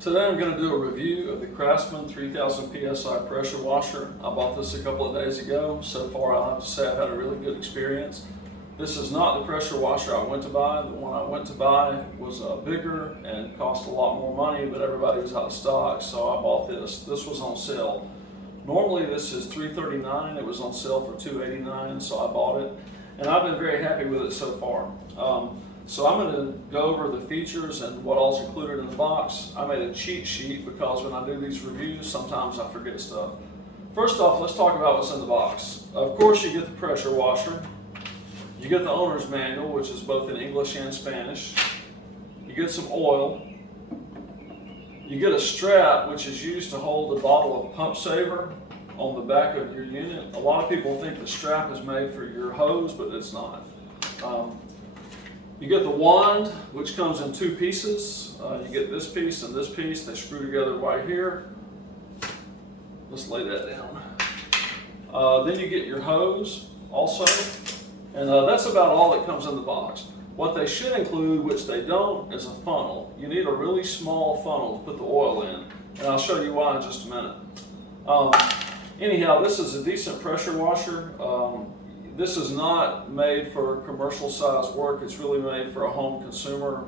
Today I'm going to do a review of the Craftsman 3000 PSI pressure washer. I bought this a couple of days ago. So far I'll have to say I've had a really good experience. This is not the pressure washer I went to buy. The one I went to buy was bigger and cost a lot more money, but everybody was out of stock, so I bought this. This was on sale. Normally this is $339. It was on sale for $289, so I bought it. And I've been very happy with it so far. So I'm going to go over the features and what all's included in the box. I made a cheat sheet because when I do these reviews, sometimes I forget stuff. First off, let's talk about what's in the box. Of course, you get the pressure washer. You get the owner's manual, which is both in English and Spanish. You get some oil. You get a strap, which is used to hold a bottle of pump saver on the back of your unit. A lot of people think the strap is made for your hose, but it's not. You get the wand, which comes in two pieces. You get this piece and this piece. They screw together right here. Let's lay that down. Then you get your hose also. And that's about all that comes in the box. What they should include, which they don't, is a funnel. You need a really small funnel to put the oil in. And I'll show you why in just a minute. Anyhow, this is a decent pressure washer. This is not made for commercial size work. It's really made for a home consumer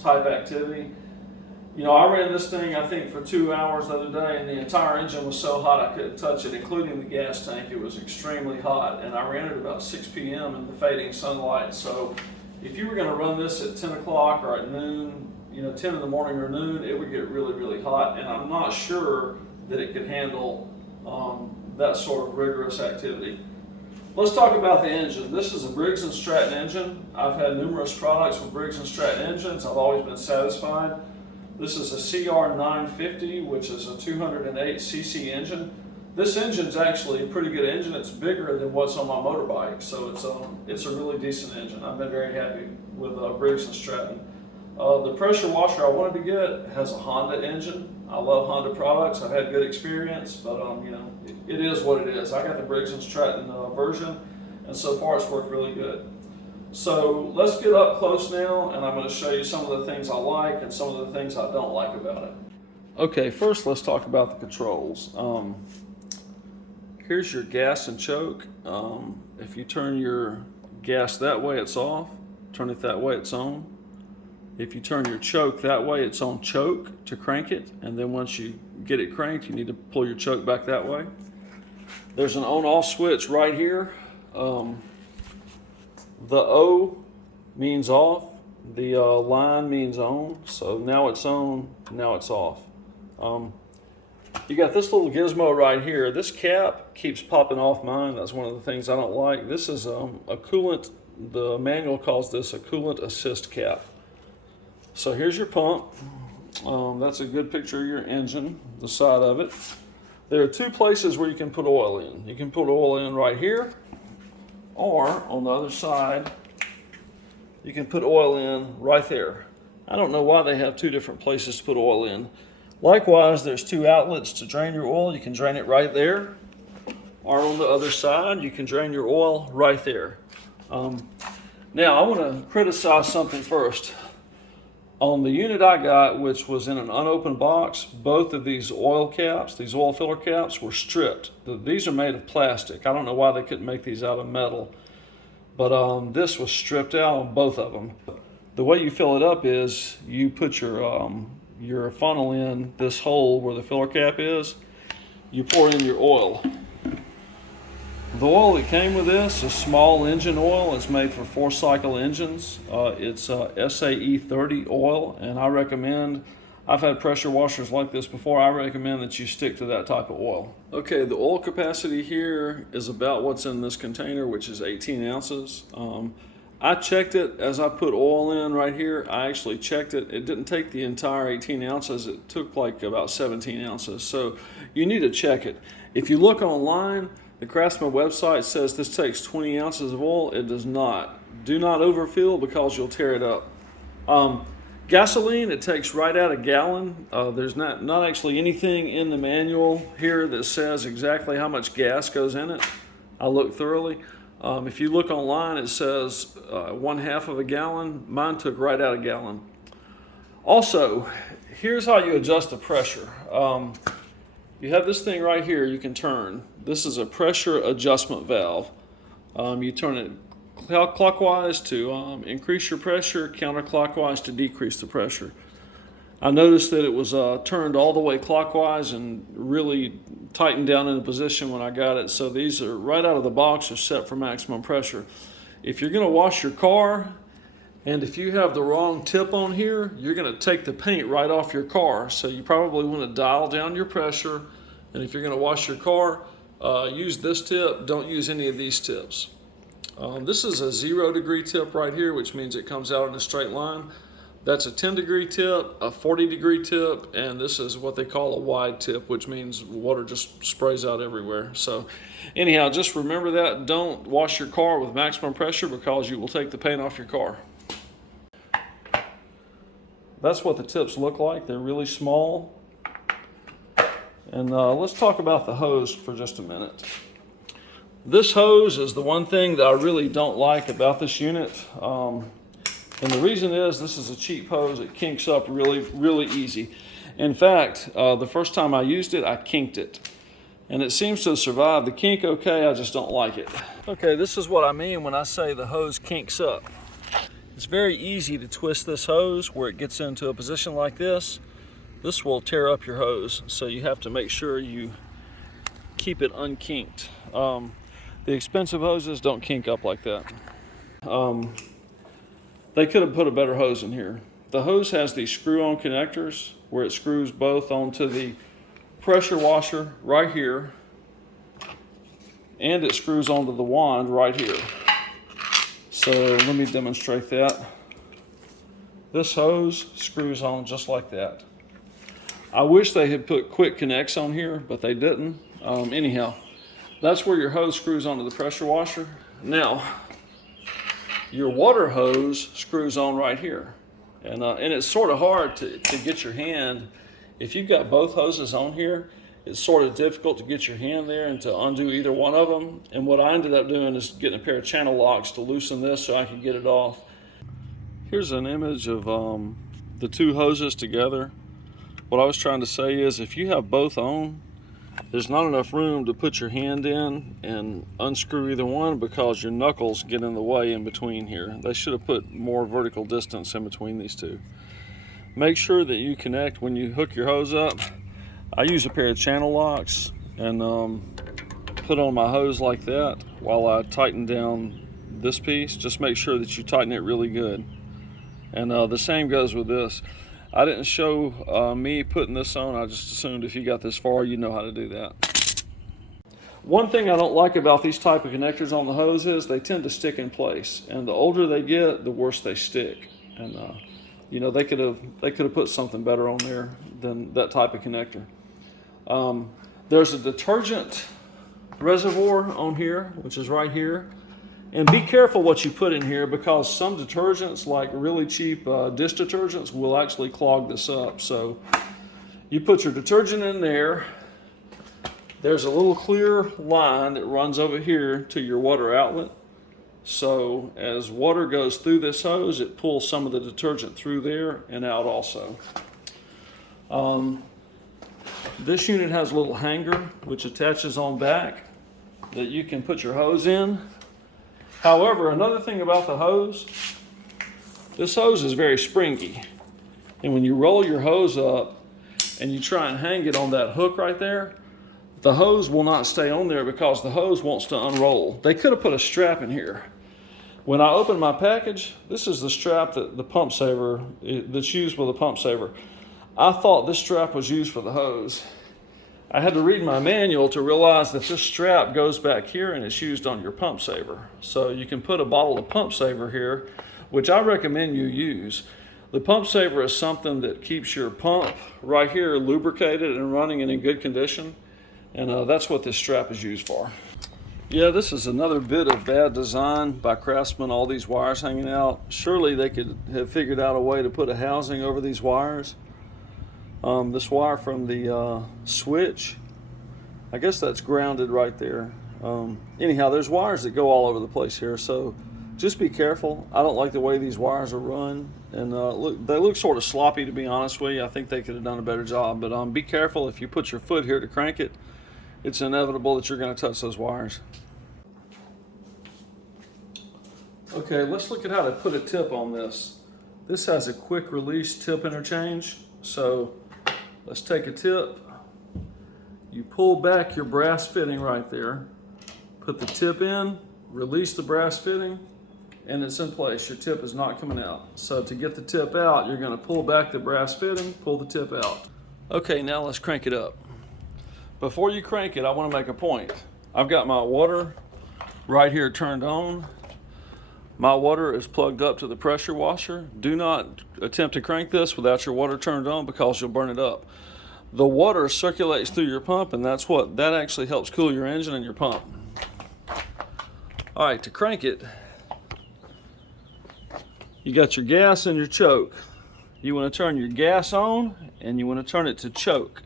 type activity. You know, I ran this thing, I think, for 2 hours the other day, and the entire engine was so hot I couldn't touch it, including the gas tank. It was extremely hot, and I ran it about 6 p.m. in the fading sunlight. So if you were going to run this at 10 o'clock or at noon, 10 in the morning or noon, it would get really, really hot, and I'm not sure that it could handle that sort of rigorous activity. Let's talk about the engine. This is a Briggs and Stratton engine. I've had numerous products with Briggs and Stratton engines. I've always been satisfied. This is a CR950, which is a 208 cc engine. This engine's actually a pretty good engine. It's bigger than what's on my motorbike, so it's a really decent engine. I've been very happy with Briggs and Stratton. The pressure washer I wanted to get has a Honda engine. I love Honda products. I've had good experience, but it is what it is. I got the Briggs and Stratton version, and so far it's worked really good. So let's get up close now, and I'm going to show you some of the things I like and some of the things I don't like about it. Okay, first let's talk about the controls. Here's your gas and choke. If you turn your gas that way, it's off. Turn it that way, it's on. If you turn your choke that way, it's on choke to crank it, and then once you get it cranked, you need to pull your choke back that way. There's an on-off switch right here. The O means off, the line means on, so now it's on, now it's off. You got this little gizmo right here. This cap keeps popping off mine. That's one of the things I don't like. This is a coolant, the manual calls this a coolant assist cap. So here's your pump. That's a good picture of your engine, the side of it. There are two places where you can put oil in. You can put oil in right here, or on the other side, you can put oil in right there. I don't know why they have two different places to put oil in. Likewise, there's two outlets to drain your oil. You can drain it right there, or on the other side, you can drain your oil right there. Now, I want to criticize something first. On the unit I got, which was in an unopened box, both of these oil caps, these oil filler caps, were stripped. These are made of plastic. I don't know why they couldn't make these out of metal, but this was stripped out on both of them. The way you fill it up is you put your funnel in this hole where the filler cap is. You pour in your oil. The oil that came with this is small engine oil. It's made for 4-cycle engines. It's SAE 30 oil, and I recommend, I've had pressure washers like this before, I recommend that you stick to that type of oil. Okay, the oil capacity here is about what's in this container, which is 18 ounces. I checked it as I put oil in right here. I actually checked it. It didn't take the entire 18 ounces. It took like about 17 ounces. So you need to check it. If you look online, the Craftsman website says this takes 20 ounces of oil. It does not. Do not overfill because you'll tear it up. Gasoline, it takes right out a gallon. There's not actually anything in the manual here that says exactly how much gas goes in it. I looked thoroughly. If you look online, it says 1/2 of a gallon. Mine took right out a gallon. Also, here's how you adjust the pressure. You have this thing right here you can turn. This is a pressure adjustment valve. You turn it clockwise to increase your pressure, counterclockwise to decrease the pressure. I noticed that it was turned all the way clockwise and really tightened down in the position when I got it. So these are right out of the box are set for maximum pressure. If you're going to wash your car, and if you have the wrong tip on here, you're going to take the paint right off your car. So you probably want to dial down your pressure. And if you're going to wash your car, use this tip. Don't use any of these tips. This is a 0 degree tip right here, which means it comes out in a straight line. That's a 10 degree tip, a 40 degree tip, and this is what they call a wide tip, which means water just sprays out everywhere. So anyhow, just remember that. Don't wash your car with maximum pressure because you will take the paint off your car. That's what the tips look like. They're really small. And let's talk about the hose for just a minute. This hose is the one thing that I really don't like about this unit. And the reason is this is a cheap hose. It kinks up really easy. In fact, the first time I used it, I kinked it. And it seems to survive the kink okay, I just don't like it. Okay, this is what I mean when I say the hose kinks up. It's very easy to twist this hose where it gets into a position like this. This will tear up your hose, so you have to make sure you keep it unkinked. The expensive hoses don't kink up like that. They could have put a better hose in here. The hose has these screw-on connectors where it screws both onto the pressure washer right here, and it screws onto the wand right here. So let me demonstrate that. This hose screws on just like that. I wish they had put quick connects on here, but they didn't. Anyhow, that's where your hose screws onto the pressure washer. Now, your water hose screws on right here. And it's sort of hard to get your hand. If you've got both hoses on here, it's sort of difficult to get your hand there and to undo either one of them. And what I ended up doing is getting a pair of channel locks to loosen this so I could get it off. Here's an image of the two hoses together. What I was trying to say is if you have both on, there's not enough room to put your hand in and unscrew either one because your knuckles get in the way in between here. They should have put more vertical distance in between these two. Make sure that you connect when you hook your hose up. I use a pair of channel locks and put on my hose like that while I tighten down this piece. Just make sure that you tighten it really good. And the same goes with this. I didn't show me putting this on. I just assumed if you got this far, you know how to do that. One thing I don't like about these type of connectors on the hose is they tend to stick in place. And the older they get, the worse they stick. And you know, they could have put something better on there than that type of connector. There's a detergent reservoir on here, which is right here. And be careful what you put in here because some detergents, like really cheap dish detergents, will actually clog this up. So you put your detergent in there. There's a little clear line that runs over here to your water outlet. So as water goes through this hose, it pulls some of the detergent through there and out also. This unit has a little hanger which attaches on back that you can put your hose in. However, another thing about the hose, this hose is very springy. And when you roll your hose up and you try and hang it on that hook right there, the hose will not stay on there because the hose wants to unroll. They could have put a strap in here. When I opened my package, this is the strap that the pump saver, that's used with a pump saver. I thought this strap was used for the hose. I had to read my manual to realize that this strap goes back here and it's used on your pump saver. So you can put a bottle of pump saver here, which I recommend you use. The pump saver is something that keeps your pump right here lubricated and running and in good condition. And that's what this strap is used for. Yeah, this is another bit of bad design by Craftsman, all these wires hanging out. Surely they could have figured out a way to put a housing over these wires. This wire from the switch, I guess that's grounded right there. Anyhow, there's wires that go all over the place here, so just be careful. I don't like the way these wires are run. And look, they look sort of sloppy, to be honest with you. I think they could have done a better job. But be careful if you put your foot here to crank it. It's inevitable that you're going to touch those wires. Okay, let's look at how to put a tip on this. This has a quick release tip interchange. So let's take a tip. You pull back your brass fitting right there, put the tip in, release the brass fitting, and it's in place. Your tip is not coming out. So to get the tip out, you're going to pull back the brass fitting, pull the tip out. Okay, now let's crank it up. Before you crank it, I want to make a point. I've got my water right here turned on. My water is plugged up to the pressure washer. Do not attempt to crank this without your water turned on because you'll burn it up. The water circulates through your pump, and that actually helps cool your engine and your pump. All right, to crank it, you got your gas and your choke. You want to turn your gas on, and you want to turn it to choke.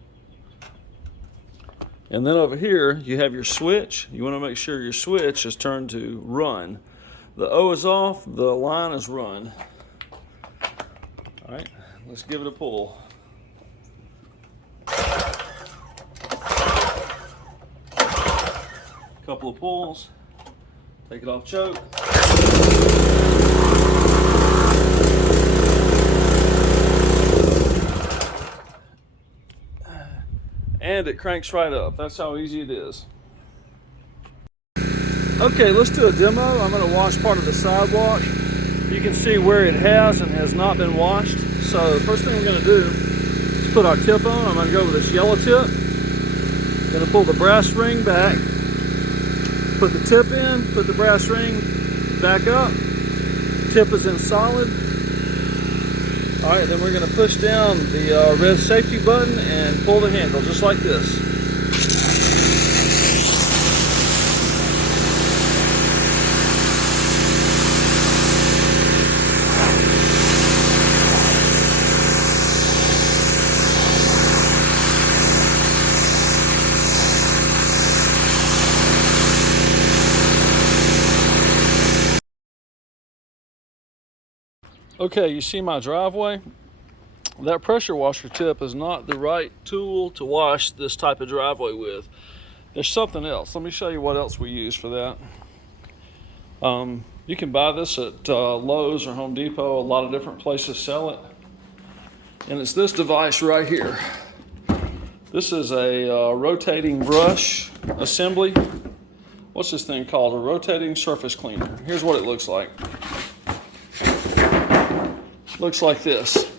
And then over here, you have your switch. You want to make sure your switch is turned to run. The O is off, the line is run. All right, let's give it a pull. Couple of pulls, take it off choke. And it cranks right up. That's how easy it is. Okay, let's do a demo. I'm going to wash part of the sidewalk. You can see where it has and has not been washed. So first thing we're going to do is put our tip on. I'm going to go with this yellow tip. I'm going to pull the brass ring back, put the tip in, put the brass ring back up. Tip is in solid. All right, then we're going to push down the red safety button and pull the handle just like this. Okay, you see my driveway? That pressure washer tip is not the right tool to wash this type of driveway with. There's something else. Let me show you what else we use for that. You can buy this at Lowe's or Home Depot. A lot of different places sell it. And it's this device right here. This is a rotating brush assembly. What's this thing called? A rotating surface cleaner. Here's what it looks like. Looks like this.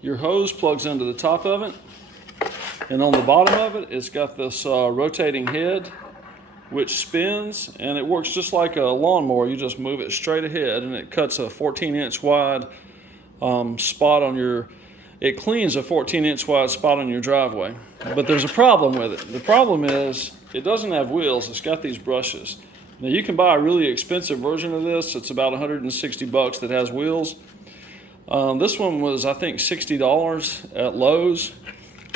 Your hose plugs into the top of it, and on the bottom of it, it's got this rotating head which spins, and it works just like a lawnmower. You just move it straight ahead, and it cuts a 14-inch wide spot on your, it cleans a 14-inch wide spot on your driveway. But there's a problem with it. The problem is it doesn't have wheels. It's got these brushes. Now you can buy a really expensive version of this. It's about 160 bucks that has wheels. This one was, I think, $60 at Lowe's.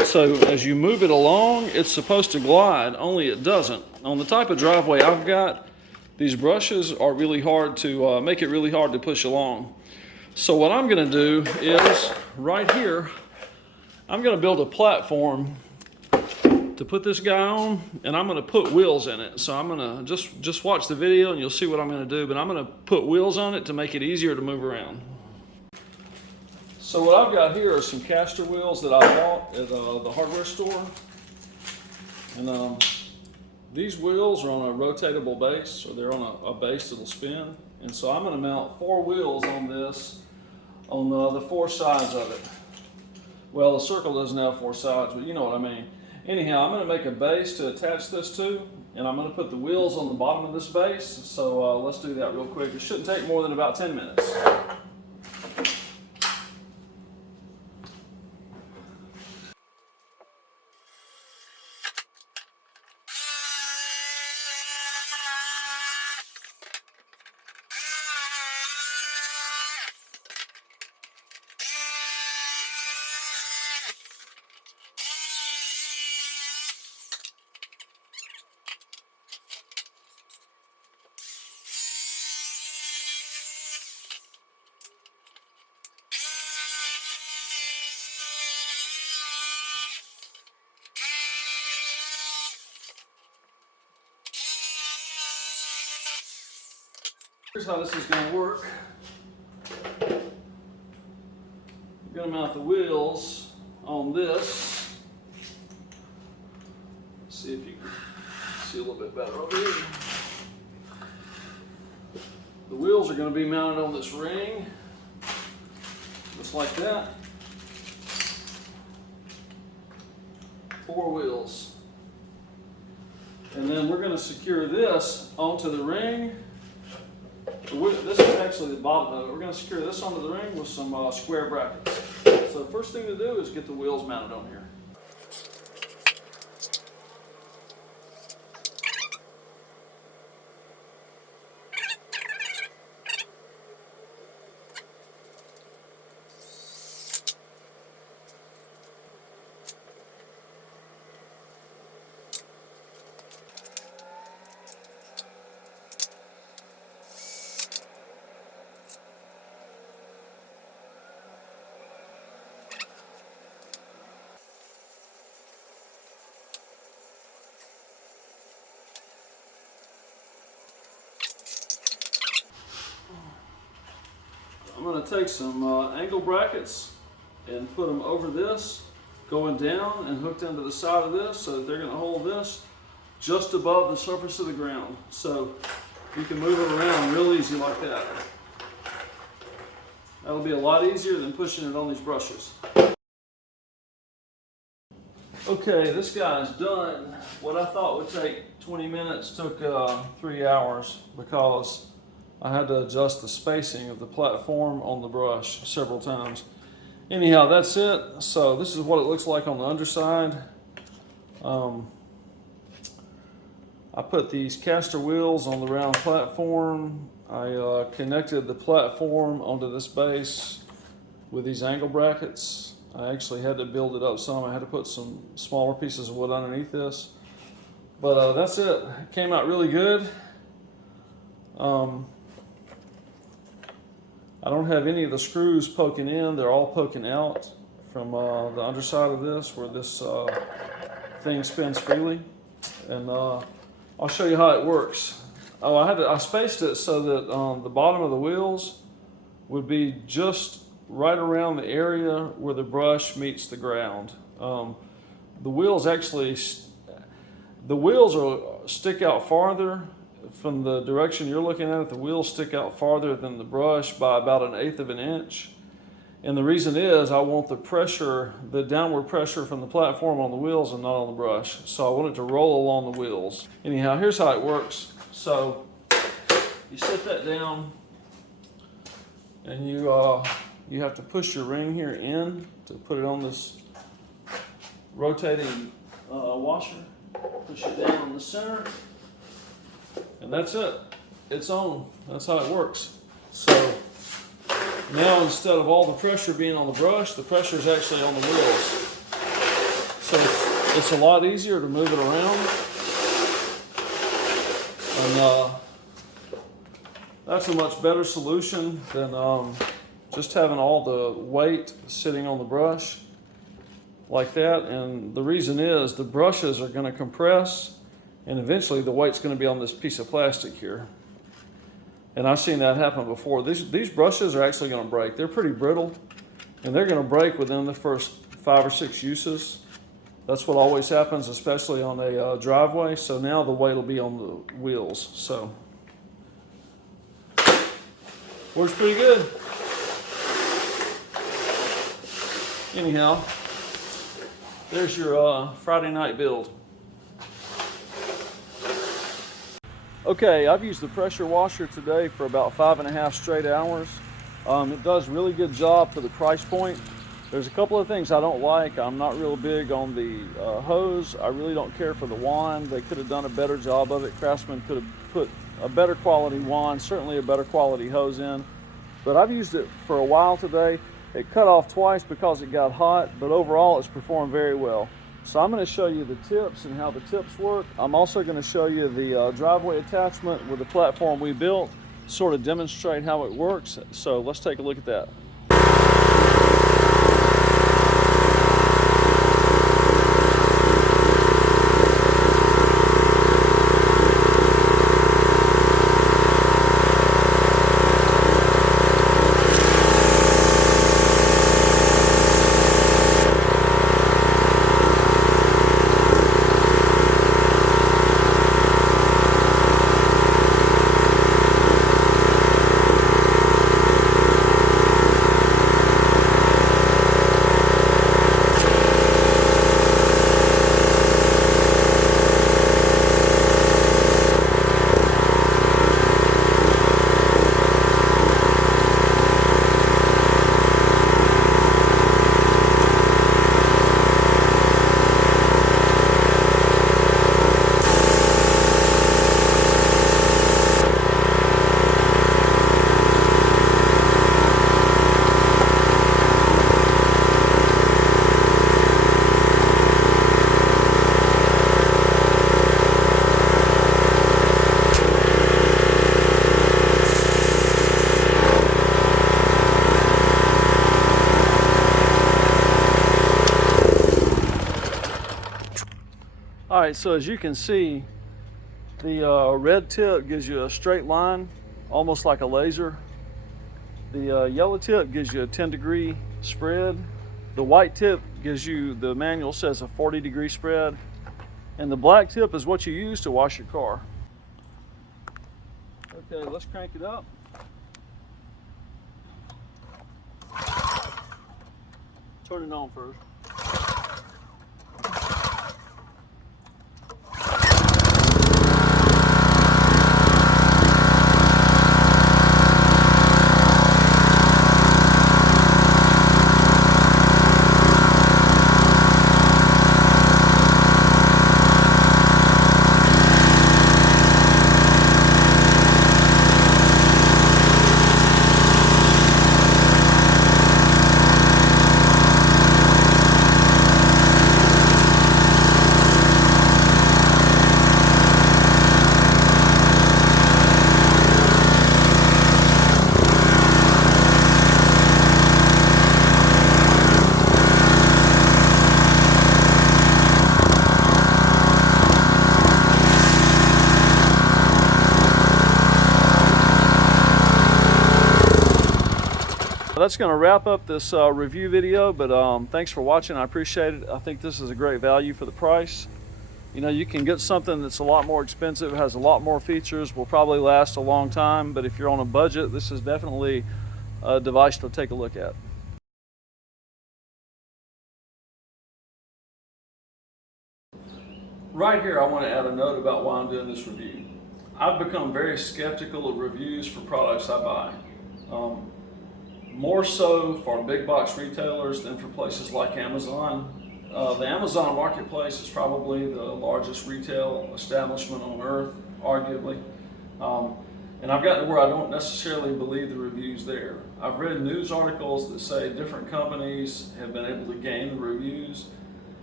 So as you move it along, it's supposed to glide, only it doesn't. On the type of driveway I've got, these brushes are really hard to, make it really hard to push along. So what I'm gonna do is, right here, I'm gonna build a platform to put this guy on, and I'm gonna put wheels in it. So I'm gonna, just watch the video and you'll see what I'm gonna do, but I'm gonna put wheels on it to make it easier to move around. So what I've got here are some caster wheels that I bought at the hardware store. And these wheels are on a rotatable base, so they're on a base that'll spin. And so I'm gonna mount 4 wheels on this, on the 4 sides of it. Well, the circle doesn't have 4 sides, but you know what I mean. Anyhow, I'm gonna make a base to attach this to, and I'm gonna put the wheels on the bottom of this base. So let's do that real quick. It shouldn't take more than about 10 minutes. Here's how this is going to work. You're going to mount the wheels on this. See if you can see a little bit better over here. The wheels are going to be mounted on this ring, just like that. 4 wheels. And then we're going to secure this onto the ring. This is actually the bottom of it. We're going to secure this onto the ring with some square brackets. So the first thing to do is get the wheels mounted on here. I'm going to take some angle brackets and put them over this, going down and hooked into the side of this so that they're going to hold this just above the surface of the ground. So you can move it around real easy like that. That'll be a lot easier than pushing it on these brushes. Okay, this guy's done. What I thought would take 20 minutes took 3 hours because I had to adjust the spacing of the platform on the brush several times. Anyhow, that's it. So this is what it looks like on the underside. I put these caster wheels on the round platform. I connected the platform onto this base with these angle brackets. I actually had to build it up some. I had to put some smaller pieces of wood underneath this. But that's it. It came out really good. I don't have any of the screws poking in. They're all poking out from the underside of this where this thing spins freely. And I'll show you how it works. Oh, I spaced it so that the bottom of the wheels would be just right around the area where the brush meets the ground. The wheels stick out farther from the direction you're looking at it. The wheels stick out farther than the brush by about 1/8 of an inch. And the reason is I want the pressure, the downward pressure from the platform on the wheels and not on the brush. So I want it to roll along the wheels. Anyhow, here's how it works. So you set that down and you have to push your ring here in to put it on this rotating washer. Push it down in the center. And that's it. It's on. That's how it works. So now instead of all the pressure being on the brush, the pressure is actually on the wheels. So it's a lot easier to move it around. And that's a much better solution than just having all the weight sitting on the brush like that. And the reason is the brushes are going to compress, and eventually the weight's going to be on this piece of plastic here. And I've seen that happen before. These brushes are actually going to break. They're pretty brittle, and they're going to break within the first 5 or 6 uses. That's what always happens, especially on a driveway. So now the weight will be on the wheels. So works pretty good. Anyhow, there's your Friday night build. Okay, I've used the pressure washer today for about 5.5 straight hours. It does a really good job for the price point. There's a couple of things I don't like. I'm not real big on the hose. I really don't care for the wand. They could have done a better job of it. Craftsman could have put a better quality wand, certainly a better quality hose in. But I've used it for a while today. It cut off twice because it got hot, but overall it's performed very well. So I'm going to show you the tips and how the tips work. I'm also going to show you the driveway attachment with the platform we built, sort of demonstrate how it works. So let's take a look at that. All right, so as you can see, the red tip gives you a straight line, almost like a laser. The yellow tip gives you a 10-degree spread. The white tip gives you, the manual says, a 40-degree spread. And the black tip is what you use to wash your car. Okay, let's crank it up. Turn it on first. That's going to wrap up this review video, but thanks for watching. I appreciate it. I think this is a great value for the price. You know, you can get something that's a lot more expensive, has a lot more features, will probably last a long time, but if you're on a budget, this is definitely a device to take a look at. Right here, I want to add a note about why I'm doing this review. I've become very skeptical of reviews for products I buy. More so for big box retailers than for places like Amazon. The Amazon marketplace is probably the largest retail establishment on earth, arguably. And I've gotten to where I don't necessarily believe the reviews there. I've read news articles that say different companies have been able to gain the reviews,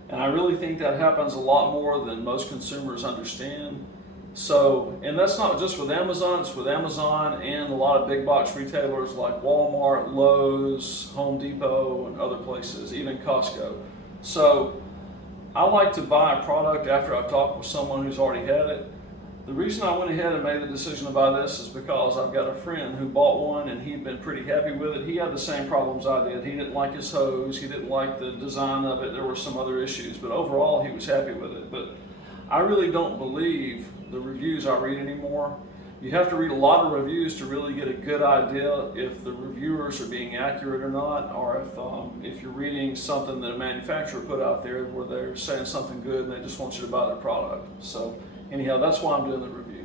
and I really think that happens a lot more than most consumers understand. So, and that's not just with Amazon, it's with Amazon and a lot of big box retailers like Walmart, Lowe's, Home Depot, and other places, even Costco. So, I like to buy a product after I've talked with someone who's already had it. The reason I went ahead and made the decision to buy this is because I've got a friend who bought one and he'd been pretty happy with it. He had the same problems I did. He didn't like his hose, he didn't like the design of it, there were some other issues, but overall he was happy with it. But I really don't believe the reviews I read anymore. You have to read a lot of reviews to really get a good idea if the reviewers are being accurate or not, or if you're reading something that a manufacturer put out there where they're saying something good and they just want you to buy their product. So anyhow, that's why I'm doing the review.